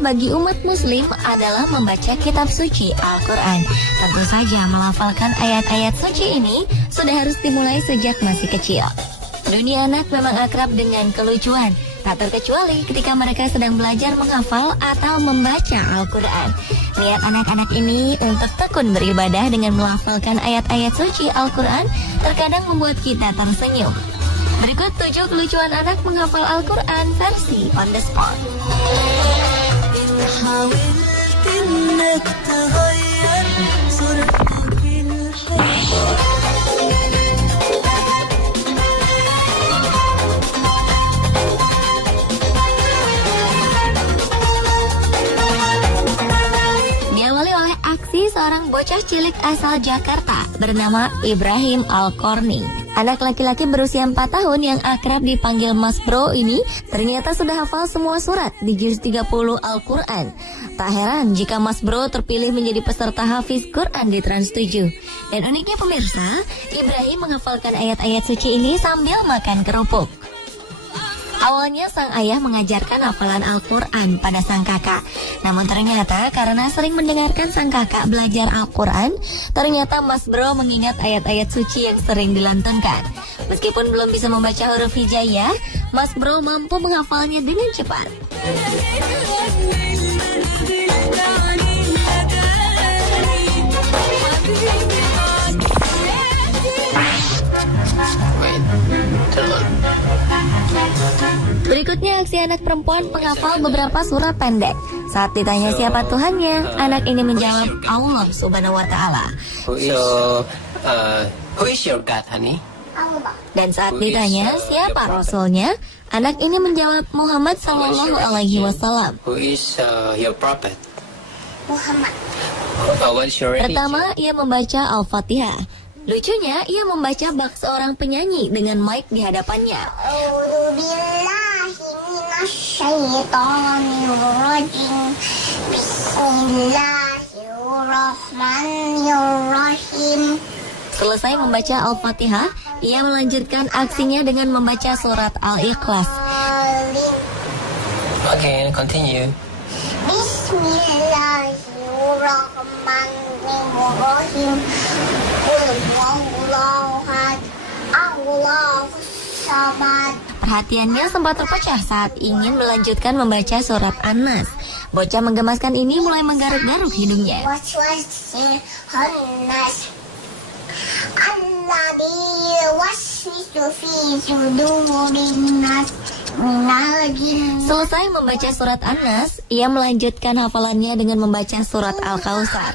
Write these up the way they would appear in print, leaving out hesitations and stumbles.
bagi umat muslim adalah membaca kitab suci Al-Quran. Tentu saja melafalkan ayat-ayat suci ini sudah harus dimulai sejak masih kecil. Dunia anak memang akrab dengan kelucuan, tak terkecuali ketika mereka sedang belajar menghafal atau membaca Al-Quran. Niat anak-anak ini untuk tekun beribadah dengan melafalkan ayat-ayat suci Al-Quran terkadang membuat kita tersenyum. Berikut 7 kelucuan anak menghafal Al-Quran versi on the spot. Diawali oleh aksi seorang bocah cilik asal Jakarta bernama Ibrahim Al-Korning. Anak laki-laki berusia 4 tahun yang akrab dipanggil Mas Bro ini ternyata sudah hafal semua surat di juz 30 Al-Quran. Tak heran jika Mas Bro terpilih menjadi peserta hafiz Quran di Trans 7. Dan uniknya pemirsa, Ibrahim menghafalkan ayat-ayat suci ini sambil makan kerupuk. Awalnya sang ayah mengajarkan hafalan Al-Quran pada sang kakak. Namun ternyata karena sering mendengarkan sang kakak belajar Al-Quran, ternyata Mas Bro mengingat ayat-ayat suci yang sering dilantunkan. Meskipun belum bisa membaca huruf hijaiyah, Mas Bro mampu menghafalnya dengan cepat. Berikutnya aksi anak perempuan penghafal beberapa surah pendek. Saat ditanya siapa Tuhannya, anak ini menjawab Allah Subhanahu wa Ta'ala. Who is your God, honey? Dan saat ditanya siapa Rasulnya, anak ini menjawab Muhammad Sallallahu Alaihi Wasallam. Who is your prophet? Muhammad. What's your religion? Pertama, ia membaca Al-Fatihah. Lucunya, ia membaca bak seorang penyanyi dengan mic di hadapannya. Bismillahirrahmanirrahim. Selesai membaca Al-Fatihah, ia melanjutkan aksinya dengan membaca surat Al-Ikhlas. Okay, continue. Bismillahirrahmanirrahim. Perhatiannya sempat terpecah saat ingin melanjutkan membaca surat An-Nas. Bocah menggemaskan ini mulai menggaruk-garuk hidungnya. Selesai membaca surat An-Nas, ia melanjutkan hafalannya dengan membaca surat Al-Kautsar.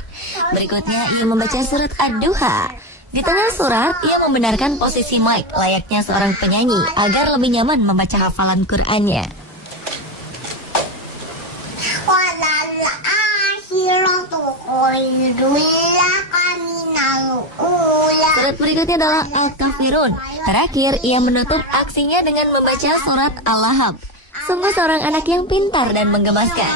Berikutnya ia membaca surat Ad-Duha. Di tengah surat, ia membenarkan posisi mic layaknya seorang penyanyi agar lebih nyaman membaca hafalan Qur'annya. Surat berikutnya adalah Al-Kafirun. Terakhir, ia menutup aksinya dengan membaca surat Al-Lahab. Sungguh seorang anak yang pintar dan menggemaskan.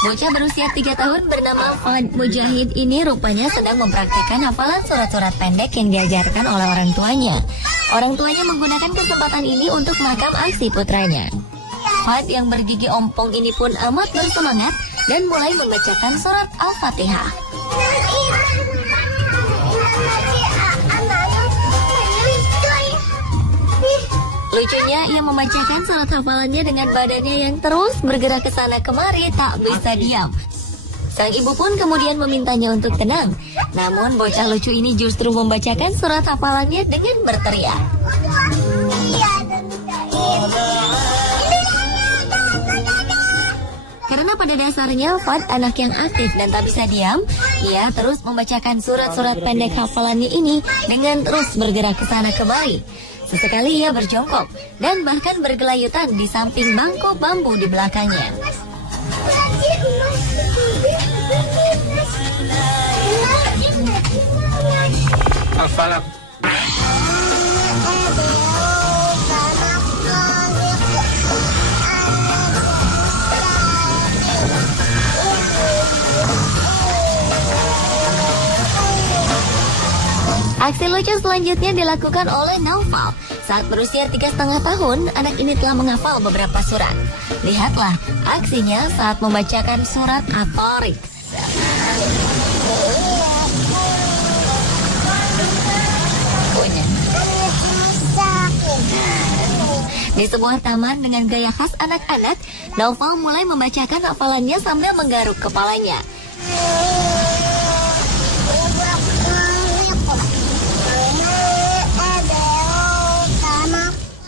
Bocah berusia 3 tahun bernama Fahad Mujahid ini rupanya sedang mempraktikkan hafalan surat-surat pendek yang diajarkan oleh orang tuanya. Orang tuanya menggunakan kesempatan ini untuk merekam aksi putranya. Fahad yang bergigi ompong ini pun amat bersemangat dan mulai membacakan surat Al-Fatihah. Lucunya, ia membacakan surat hafalannya dengan badannya yang terus bergerak ke sana kemari, tak bisa diam. Sang ibu pun kemudian memintanya untuk tenang. Namun bocah lucu ini justru membacakan surat hafalannya dengan berteriak. Karena pada dasarnya Fad anak yang aktif dan tak bisa diam, ia terus membacakan surat-surat pendek hafalannya ini dengan terus bergerak ke sana kemari. Sesekali ia berjongkok dan bahkan bergelayutan di samping bangku bambu di belakangnya. Al-Falaq. Aksi lucu selanjutnya dilakukan oleh Naufal. Saat berusia 3,5 tahun, anak ini telah menghafal beberapa surat. Lihatlah aksinya saat membacakan surat At-Tariq. Di sebuah taman dengan gaya khas anak-anak, Naufal mulai membacakan hafalannya sambil menggaruk kepalanya.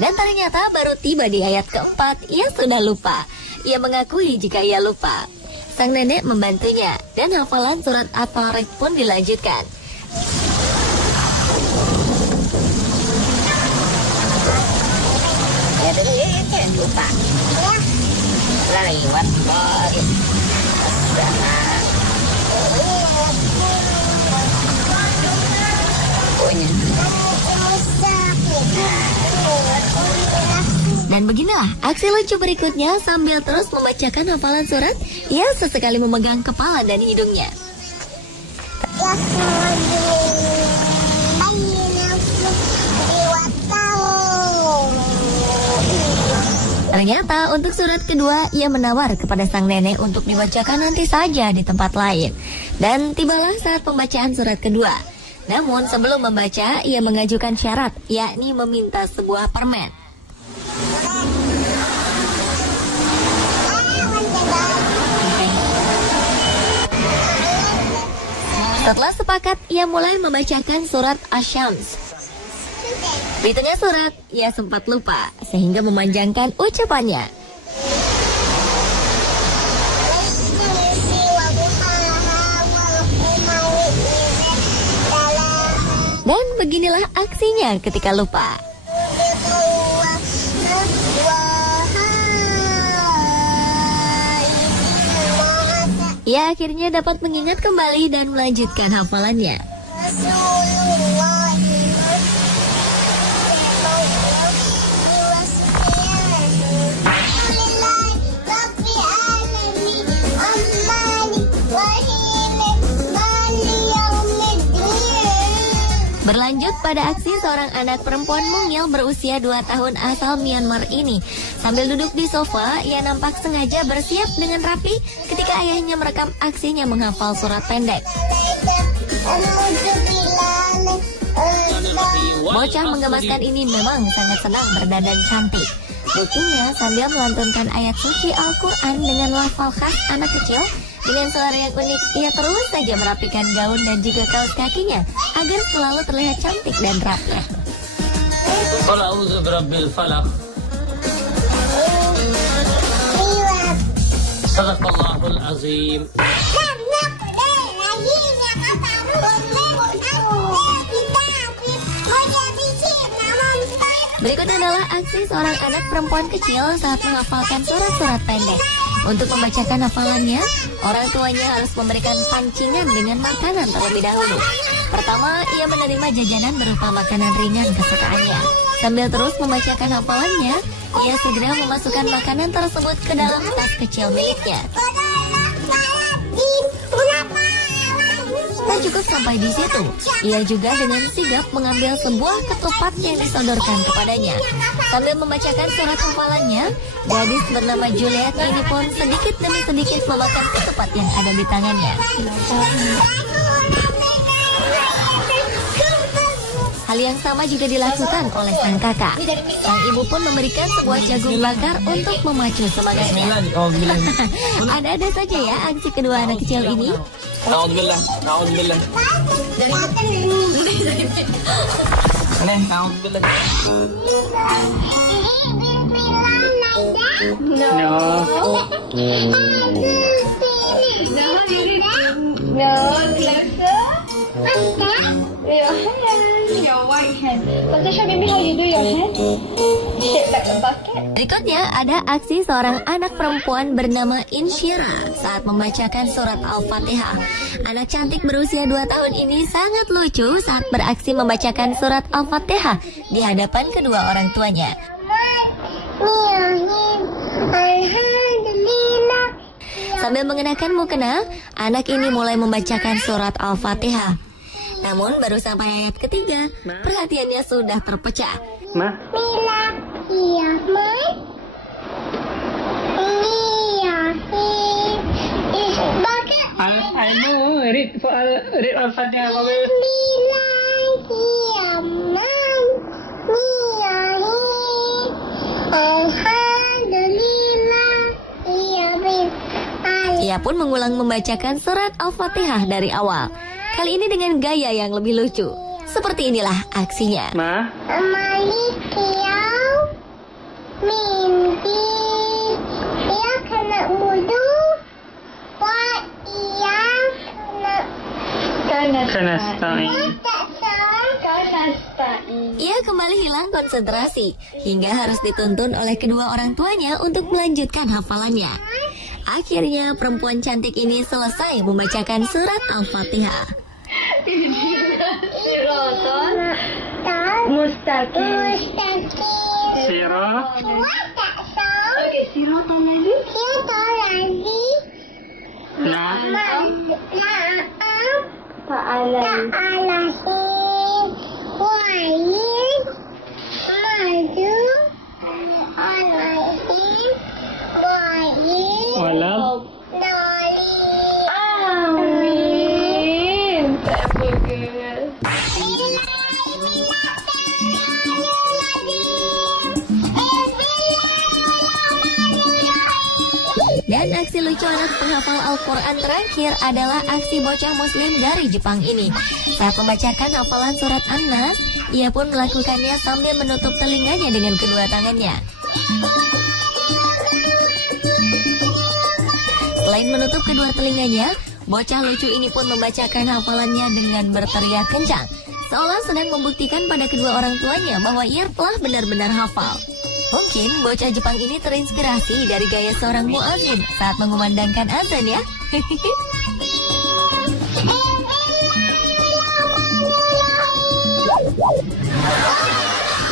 Dan ternyata baru tiba di ayat keempat, ia sudah lupa. Ia mengakui jika ia lupa. Sang nenek membantunya, dan hafalan surat At-Tariq pun dilanjutkan. Lupa. Lewat Dan beginilah aksi lucu berikutnya. Sambil terus membacakan hafalan surat, ia sesekali memegang kepala dan hidungnya. Ternyata untuk surat kedua, ia menawar kepada sang nenek untuk dibacakan nanti saja di tempat lain. Dan tibalah saat pembacaan surat kedua. Namun sebelum membaca, ia mengajukan syarat, yakni meminta sebuah permen. Setelah sepakat, ia mulai membacakan surat Asy-Syams. Di tengah surat, ia sempat lupa sehingga memanjangkan ucapannya. Dan beginilah aksinya ketika lupa. Ia akhirnya dapat mengingat kembali dan melanjutkan hafalannya. Berlanjut pada aksi seorang anak perempuan mungil berusia 2 tahun asal Myanmar ini. Sambil duduk di sofa, ia nampak sengaja bersiap dengan rapi ketika ayahnya merekam aksinya menghafal surat pendek. Bocah menggemaskan ini memang sangat senang berdandan cantik. Buktinya sambil melantunkan ayat suci Al-Quran dengan lafal khas anak kecil. Dengan suara yang unik, ia terus saja merapikan gaun dan juga kaos kakinya agar selalu terlihat cantik dan rapi. Qul a'udzu birabbil falaq. Sadaqallahul azim. Berikut adalah aksi seorang anak perempuan kecil saat menghafalkan surat-surat pendek. Untuk membacakan hafalannya, orang tuanya harus memberikan pancingan dengan makanan terlebih dahulu. Pertama, ia menerima jajanan berupa makanan ringan kesukaannya. Sambil terus membacakan hafalannya, ia segera memasukkan makanan tersebut ke dalam tas kecil miliknya. Tak cukup sampai di situ, ia juga dengan sigap mengambil sebuah ketupat yang disodorkan kepadanya. Sambil membacakan surat hafalannya, gadis bernama Juliet ini pun sedikit demi sedikit memakan ketupat yang ada di tangannya. Hal yang sama juga dilakukan oleh sang kakak. Sang ibu pun memberikan sebuah jagung bakar untuk memacu semangatnya. Ada-ada saja ya aksi kedua anak kecil ini. Na'udzubillah. Na'udzubillah. Na'udzubillah. Berikutnya ada aksi seorang anak perempuan bernama Insyira saat membacakan surat Al-Fatihah. Anak cantik berusia 2 tahun ini sangat lucu saat beraksi membacakan surat Al-Fatihah di hadapan kedua orang tuanya. Sambil mengenakan mukena, anak ini mulai membacakan surat Al-Fatihah. Namun baru sampai ayat ketiga, perhatiannya sudah terpecah. Ma? Read Al-Fatihah. Ia pun mengulang membacakan surat Al-Fatihah dari awal. Kali ini dengan gaya yang lebih lucu. Seperti inilah aksinya. Ma? Ia kembali hilang konsentrasi hingga harus dituntun oleh kedua orang tuanya untuk melanjutkan hafalannya. Akhirnya perempuan cantik ini selesai membacakan surat Al-Fatihah. Dan aksi lucu anak penghafal Al-Quran terakhir adalah aksi bocah muslim dari Jepang ini. Saat membacakan hafalan surat An-Nas, ia pun melakukannya sambil menutup telinganya dengan kedua tangannya. Selain menutup kedua telinganya, bocah lucu ini pun membacakan hafalannya dengan berteriak kencang, seolah sedang membuktikan pada kedua orang tuanya bahwa ia telah benar-benar hafal. Mungkin bocah Jepang ini terinspirasi dari gaya seorang muadzin saat mengumandangkan azan ya.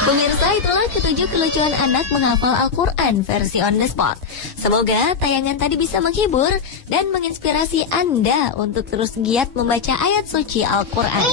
Pemirsa, itulah ketujuh kelucuan anak menghafal Al-Quran versi on the spot. Semoga tayangan tadi bisa menghibur dan menginspirasi Anda untuk terus giat membaca ayat suci Al-Quran.